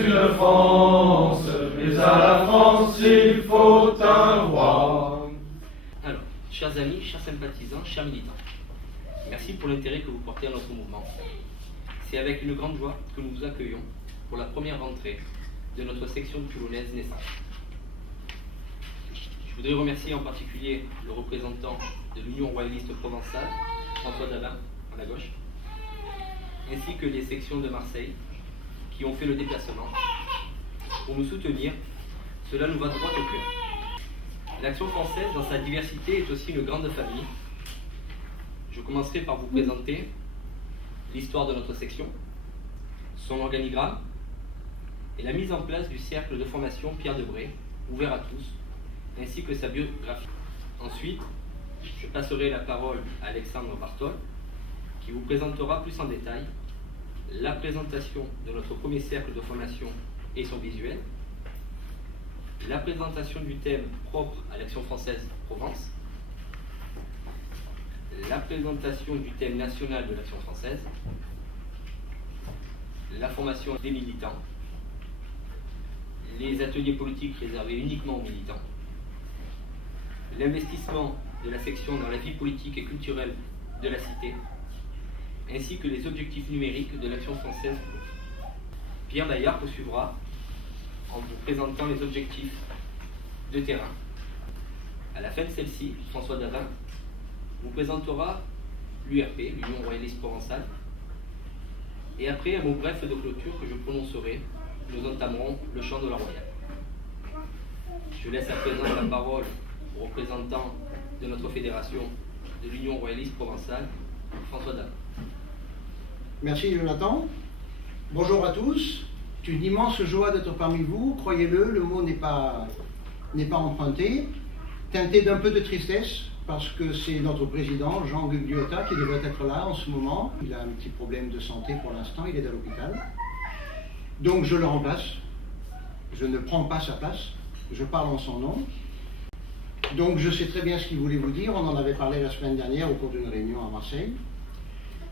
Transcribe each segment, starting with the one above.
une France, mais à la France il faut un roi. Alors, chers amis, chers sympathisants, chers militants, merci pour l'intérêt que vous portez à notre mouvement. C'est avec une grande joie que nous vous accueillons pour la première rentrée de notre section toulonnaise naissante. Je voudrais remercier en particulier le représentant de l'Union royaliste provençale, François Davin, à la gauche, ainsi que les sections de Marseille qui ont fait le déplacement pour nous soutenir. Cela nous va droit au cœur. L'Action française, dans sa diversité, est aussi une grande famille. Je commencerai par vous présenter l'histoire de notre section, son organigramme et la mise en place du cercle de formation Pierre Debré, ouvert à tous, ainsi que sa biographie. Ensuite, je passerai la parole à Alexandre Bartol, qui vous présentera plus en détail la présentation de notre premier cercle de formation et son visuel, la présentation du thème propre à l'Action française Provence, la présentation du thème national de l'Action française, la formation des militants, les ateliers politiques réservés uniquement aux militants, l'investissement de la section dans la vie politique et culturelle de la cité, ainsi que les objectifs numériques de l'Action française. Pierre Bayard poursuivra en vous présentant les objectifs de terrain. À la fin de celle-ci, François Davin vous présentera l'URP, l'Union royaliste provençale, et après un mot bref de clôture que je prononcerai, nous entamerons le chant de la royale. Je laisse à présent la parole au représentant de notre fédération de l'Union royaliste provençale, François Davin. Merci Jonathan. Bonjour à tous. C'est une immense joie d'être parmi vous. Croyez-le, le mot n'est pas emprunté. Teinté d'un peu de tristesse, parce que c'est notre président, Jean Gugliota, qui devrait être là en ce moment. Il a un petit problème de santé pour l'instant, il est à l'hôpital. Donc je le remplace. Je ne prends pas sa place, je parle en son nom. Donc je sais très bien ce qu'il voulait vous dire. On en avait parlé la semaine dernière au cours d'une réunion à Marseille.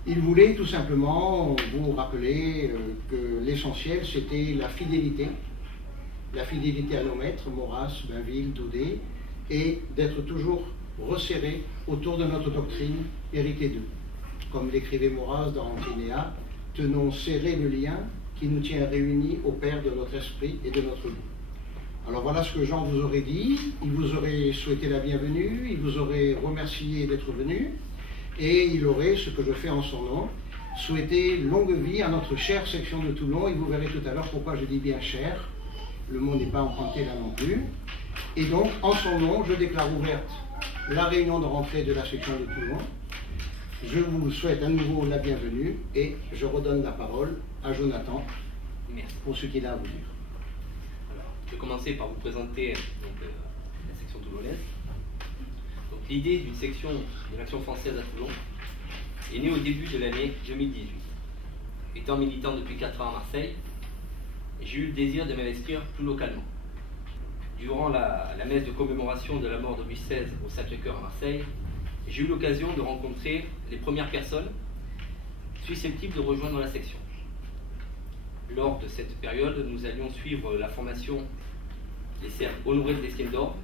Il voulait tout simplement vous rappeler que l'essentiel, c'était la fidélité à nos maîtres, Maurras, Bainville, Daudet, et d'être toujours resserré autour de notre doctrine héritée d'eux. Comme l'écrivait Maurras dans Antinéa, tenons serré le lien qui nous tient réunis au Père de notre esprit et de notre vie. Alors voilà ce que Jean vous aurait dit. Il vous aurait souhaité la bienvenue, il vous aurait remercié d'être venu, et il aurait, ce que je fais en son nom, souhaité longue vie à notre chère section de Toulon, et vous verrez tout à l'heure pourquoi je dis bien cher, le mot n'est pas emprunté là non plus. Et donc, en son nom, je déclare ouverte la réunion de rentrée de la section de Toulon. Je vous souhaite à nouveau la bienvenue, et je redonne la parole à Jonathan. Merci. Pour ce qu'il a à vous dire. Alors, je vais commencer par vous présenter la section toulonnaise. L'idée d'une section de l'Action française à Toulon est née au début de l'année 2018. Étant militant depuis 4 ans à Marseille, j'ai eu le désir de m'investir plus localement. Durant la messe de commémoration de la mort de Louis XVI au Sacré-Cœur à Marseille, j'ai eu l'occasion de rencontrer les premières personnes susceptibles de rejoindre la section. Lors de cette période, nous allions suivre la formation des cercles Honoré de l'Estienne d'Or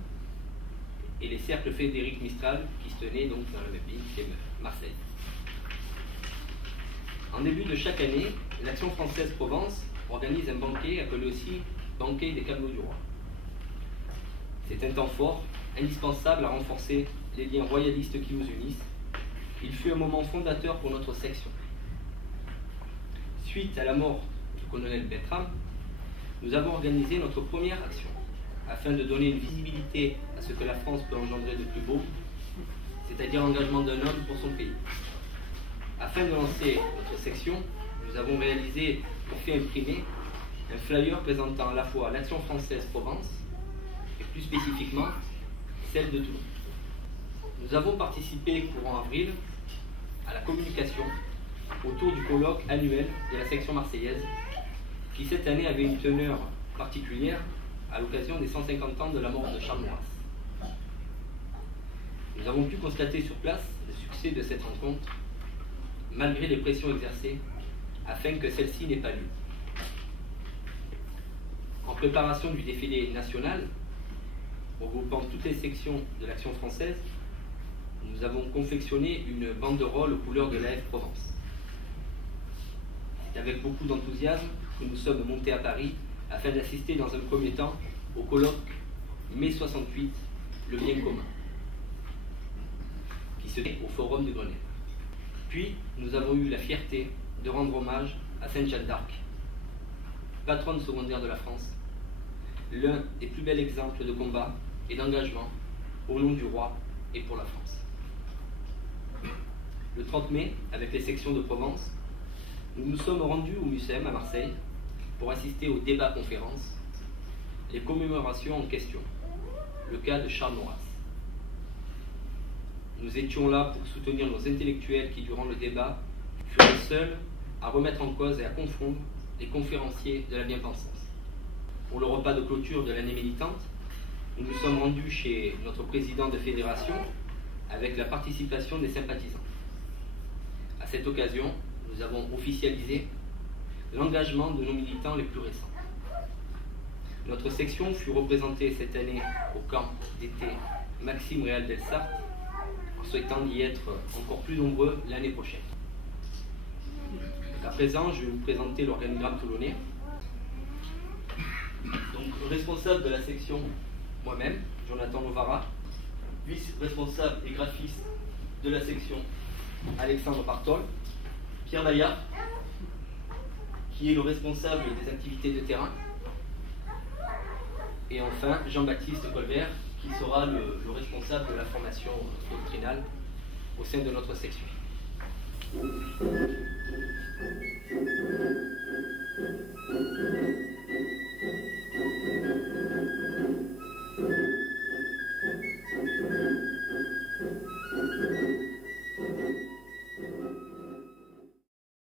et les cercles Frédéric Mistral qui se tenaient donc dans la même ville, qui est Marseille. En début de chaque année, l'Action française Provence organise un banquet appelé aussi Banquet des Camelots du Roi. C'est un temps fort, indispensable à renforcer les liens royalistes qui nous unissent. Il fut un moment fondateur pour notre section. Suite à la mort du colonel Bertram, nous avons organisé notre première action, afin de donner une visibilité à ce que la France peut engendrer de plus beau, c'est-à-dire l'engagement d'un homme pour son pays. Afin de lancer notre section, nous avons réalisé et fait imprimer un flyer présentant à la fois l'Action française Provence et plus spécifiquement celle de Toulon. Nous avons participé courant avril à la communication autour du colloque annuel de la section marseillaise qui cette année avait une teneur particulière à l'occasion des 150 ans de la mort de Charles Maurras. Nous avons pu constater sur place le succès de cette rencontre, malgré les pressions exercées afin que celle-ci n'ait pas lieu. préparation du défilé national, regroupant toutes les sections de l'Action française, nous avons confectionné une banderole aux couleurs de l'AF Provence. C'est avec beaucoup d'enthousiasme que nous sommes montés à Paris afin d'assister dans un premier temps au colloque Mai 68, le bien commun, qui se fait au Forum de Grenelle. Puis, nous avons eu la fierté de rendre hommage à Sainte Jeanne d'Arc, patronne secondaire de la France, l'un des plus bels exemples de combat et d'engagement au nom du roi et pour la France. Le 30 mai, avec les sections de Provence, nous nous sommes rendus au Mucem à Marseille pour assister au débat-conférence, les commémorations en question, le cas de Charles Maurras. Nous étions là pour soutenir nos intellectuels qui, durant le débat, furent les seuls à remettre en cause et à confondre les conférenciers de la bien-pensance. Pour le repas de clôture de l'année militante, nous nous sommes rendus chez notre président de fédération avec la participation des sympathisants. À cette occasion, nous avons officialisé l'engagement de nos militants les plus récents. Notre section fut représentée cette année au camp d'été Maxime Réal d'Elsart, en souhaitant d'y être encore plus nombreux l'année prochaine. À présent, je vais vous présenter l'organigramme toulonnais. Donc, responsable de la section, moi-même, Jonathan Novara, vice-responsable et graphiste de la section, Alexandre Bartol, Pierre Maillard, qui est le responsable des activités de terrain, et enfin Jean-Baptiste Colbert, qui sera le responsable de la formation doctrinale au sein de notre section.